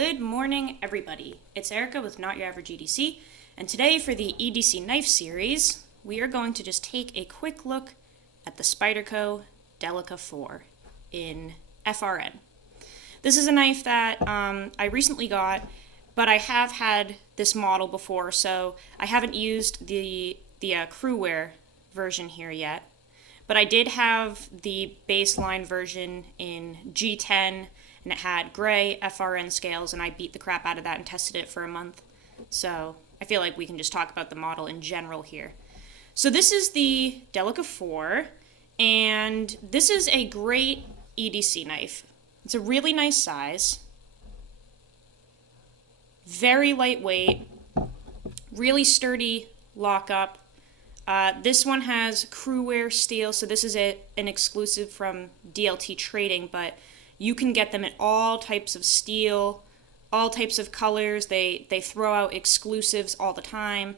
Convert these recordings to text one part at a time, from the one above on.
Good morning, everybody. It's Erica with Not Your Average EDC, and today for the EDC knife series, we are going to just take a quick look at the Spyderco Delica 4 in FRN. This is a knife that I recently got, but I have had this model before, so I haven't used the crewwear version here yet. But I did have the baseline version in G10, and it had gray FRN scales, and I beat the crap out of that and tested it for a month. So I feel like we can just talk about the model in general here. So this is the Delica 4, and this is a great EDC knife. It's a really nice size, very lightweight, really sturdy lockup. This one has crewwear steel, so this is an exclusive from DLT Trading, but you can get them in all types of steel, all types of colors. They throw out exclusives all the time.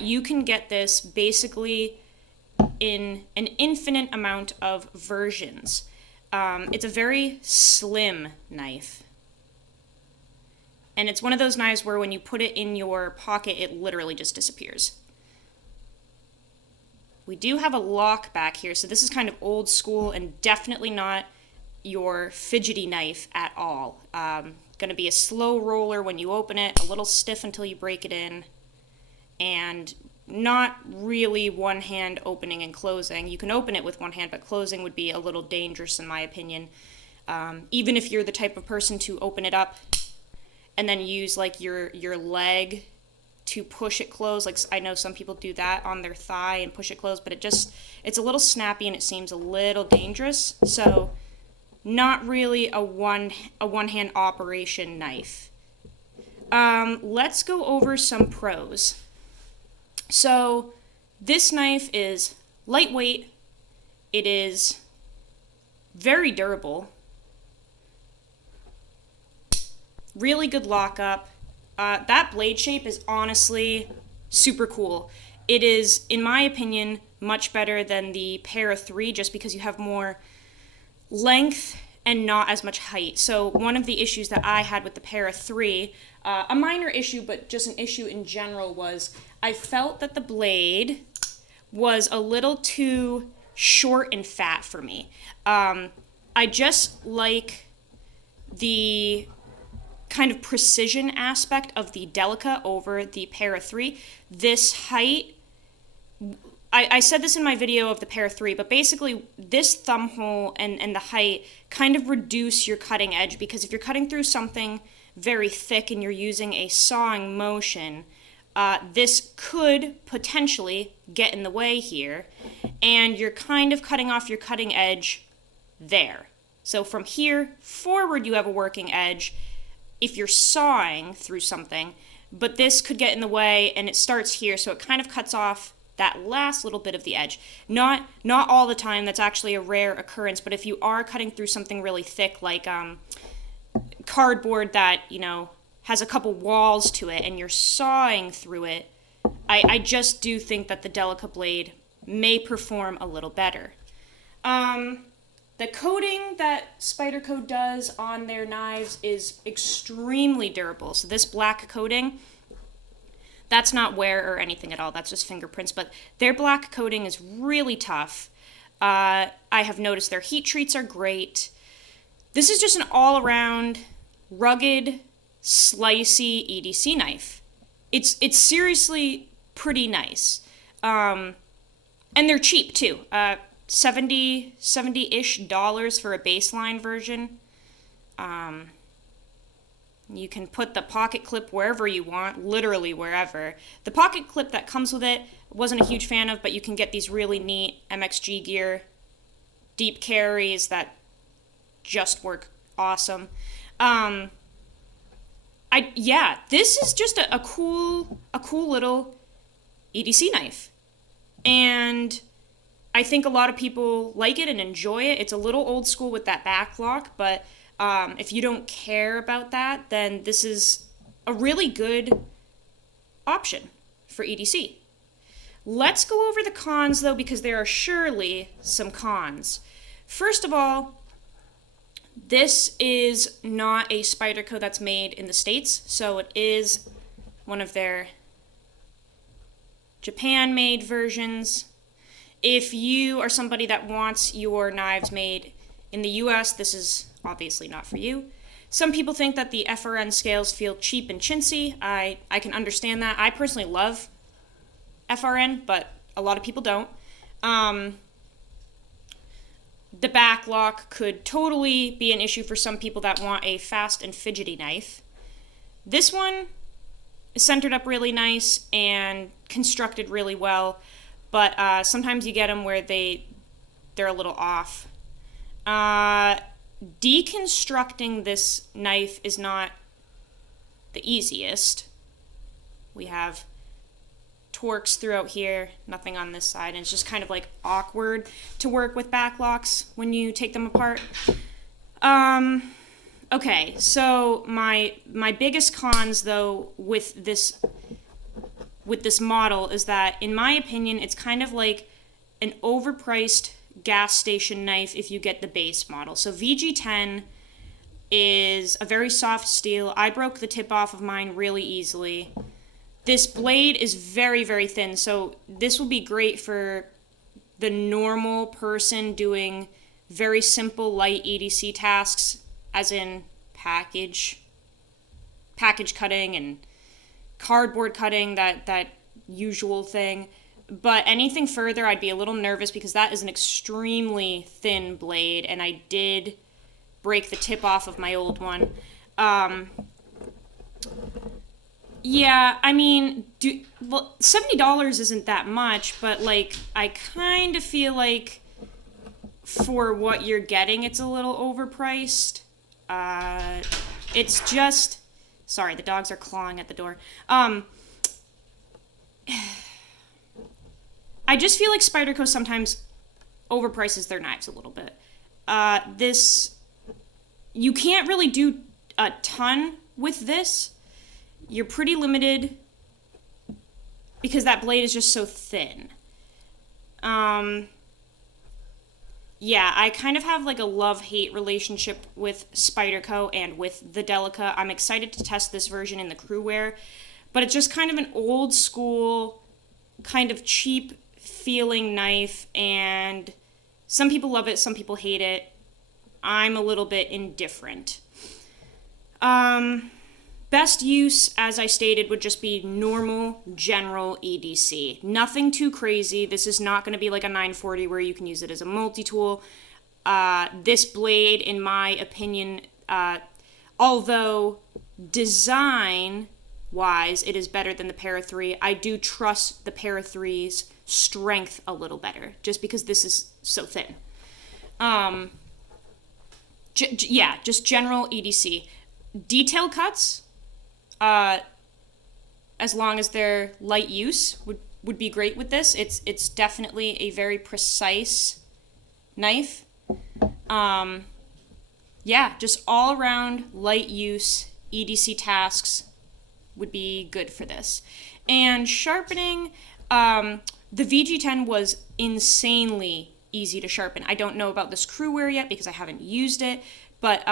You can get this basically in an infinite amount of versions. It's a very slim knife. And it's one of those knives where when you put it in your pocket, it literally just disappears. We do have a lock back here, so this is kind of old school and definitely not your fidgety knife at all. Going to be a slow roller when you open it, a little stiff until you break it in, and not really one hand opening and closing. You can open it with one hand, but closing would be a little dangerous in my opinion. Even if you're the type of person to open it up and then use like your leg to push it closed. Like I know some people do that on their thigh and push it closed, but it's a little snappy and it seems a little dangerous. So not really a one-hand operation knife. Let's go over some pros. So this knife is lightweight. It is very durable. Really good lockup. That blade shape is honestly super cool. It is, in my opinion, much better than the Para 3 just because you have more length and not as much height. So one of the issues that I had with the Para 3, a minor issue but just an issue in general, was I felt that the blade was a little too short and fat for me. I just like the kind of precision aspect of the Delica over the Para 3. This height, I said this in my video of the Para 3, but basically this thumb hole and the height kind of reduce your cutting edge, because if you're cutting through something very thick and you're using a sawing motion, this could potentially get in the way here, and you're kind of cutting off your cutting edge there. So from here forward you have a working edge if you're sawing through something, but this could get in the way and it starts here, so it kind of cuts off that last little bit of the edge. Not all the time, that's actually a rare occurrence, but if you are cutting through something really thick like cardboard that, has a couple walls to it and you're sawing through it, I just do think that the Delica blade may perform a little better. The coating that Spyderco does on their knives is extremely durable. So this black coating, that's not wear or anything at all. That's just fingerprints. But their black coating is really tough. I have noticed their heat treats are great. This is just an all-around rugged, slicey EDC knife. It's seriously pretty nice. And they're cheap too. $70-ish for a baseline version. You can put the pocket clip wherever you want, literally wherever. The pocket clip that comes with it, wasn't a huge fan of, but you can get these really neat MXG gear deep carries that just work awesome. This is just a cool little EDC knife. And I think a lot of people like it and enjoy it. It's a little old school with that back lock, but if you don't care about that, then this is a really good option for EDC. Let's go over the cons, though, because there are surely some cons. First of all, This is not a Spyderco that's made in the States, so it is one of their Japan-made versions. If you are somebody that wants your knives made in the US, this is obviously not for you. Some people think that the FRN scales feel cheap and chintzy. I can understand that. I personally love FRN, but a lot of people don't. The back lock could totally be an issue for some people that want a fast and fidgety knife. This one is centered up really nice and constructed really well, but sometimes you get them where they're a little off. Deconstructing this knife is not the easiest. We have torques throughout here, nothing on this side, and it's just kind of like awkward to work with backlocks when you take them apart. Okay, so my biggest cons though with this model is that, in my opinion, it's kind of like an overpriced gas station knife if you get the base model. So VG10 is a very soft steel. I broke the tip off of mine really easily. This blade is very, very thin, so this will be great for the normal person doing very simple, light EDC tasks, as in package cutting and cardboard cutting, that usual thing. But anything further, I'd be a little nervous because that is an extremely thin blade, and I did break the tip off of my old one. Yeah, I mean, $70 isn't that much, but like, I kind of feel like for what you're getting, it's a little overpriced. It's just, sorry, the dogs are clawing at the door. I just feel like Spyderco sometimes overprices their knives a little bit. You can't really do a ton with this. You're pretty limited because that blade is just so thin. Yeah, I kind of have like a love-hate relationship with Spyderco and with the Delica. I'm excited to test this version in the crew wear, but it's just kind of an old school, kind of cheap feeling knife, and some people love it, some people hate it. I'm a little bit indifferent. Best use, as I stated, would just be normal, general EDC. Nothing too crazy. This is not going to be like a 940 where you can use it as a multi-tool. This blade, in my opinion, although design-wise it is better than the Para 3, I do trust the Para 3's strength a little better, just because this is so thin. Just general EDC. Detail cuts, as long as they're light use, would be great with this. It's definitely a very precise knife. Just all around light use EDC tasks would be good for this. And sharpening, the VG10 was insanely easy to sharpen. I don't know about this crew wear yet because I haven't used it, but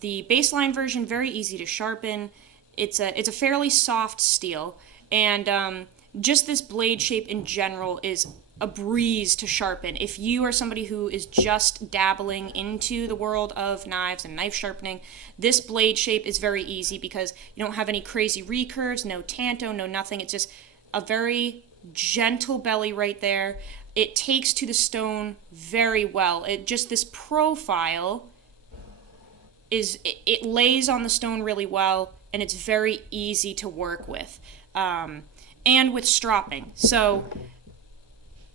the baseline version, very easy to sharpen. It's a fairly soft steel, and just this blade shape in general is a breeze to sharpen. If you are somebody who is just dabbling into the world of knives and knife sharpening, this blade shape is very easy because you don't have any crazy recurves, no tanto, no nothing. It's just a very gentle belly right there. It takes to the stone very well. This profile it lays on the stone really well, and it's very easy to work with, and with stropping. So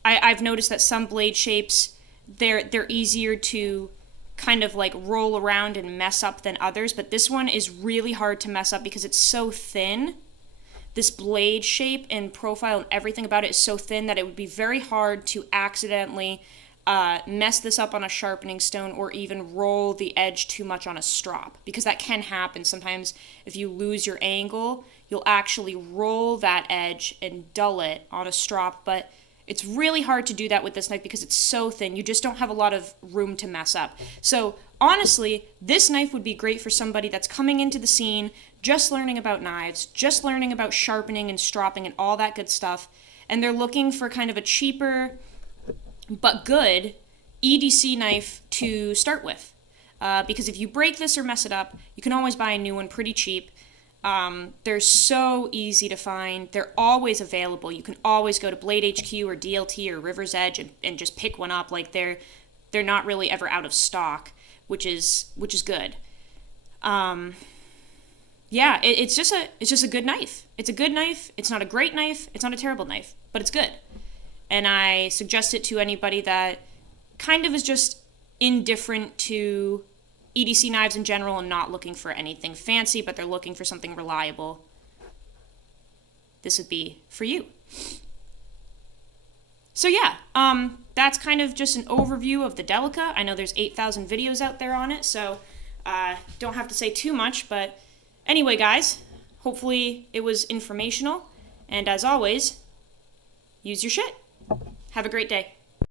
I've noticed that some blade shapes, they're easier to kind of like roll around and mess up than others, but this one is really hard to mess up because it's so thin. This blade shape and profile and everything about it is so thin that it would be very hard to accidentally mess this up on a sharpening stone or even roll the edge too much on a strop, because that can happen. Sometimes if you lose your angle, you'll actually roll that edge and dull it on a strop, but It's really hard to do that with this knife because it's so thin. You just don't have a lot of room to mess up. So honestly, this knife would be great for somebody that's coming into the scene, just learning about knives, just learning about sharpening and stropping and all that good stuff, and they're looking for kind of a cheaper but good EDC knife to start with. Because if you break this or mess it up, you can always buy a new one pretty cheap. They're so easy to find. They're always available. You can always go to Blade HQ or DLT or River's Edge and just pick one up. Like they're not really ever out of stock, which is good. Yeah, it's just a good knife. It's a good knife. It's not a great knife. It's not a terrible knife, but it's good. And I suggest it to anybody that kind of is just indifferent to EDC knives in general and not looking for anything fancy, but they're looking for something reliable. This would be for you. So yeah, that's kind of just an overview of the Delica. I know there's 8,000 videos out there on it, so don't have to say too much, but anyway, guys, hopefully it was informational, and as always, use your shit. Have a great day.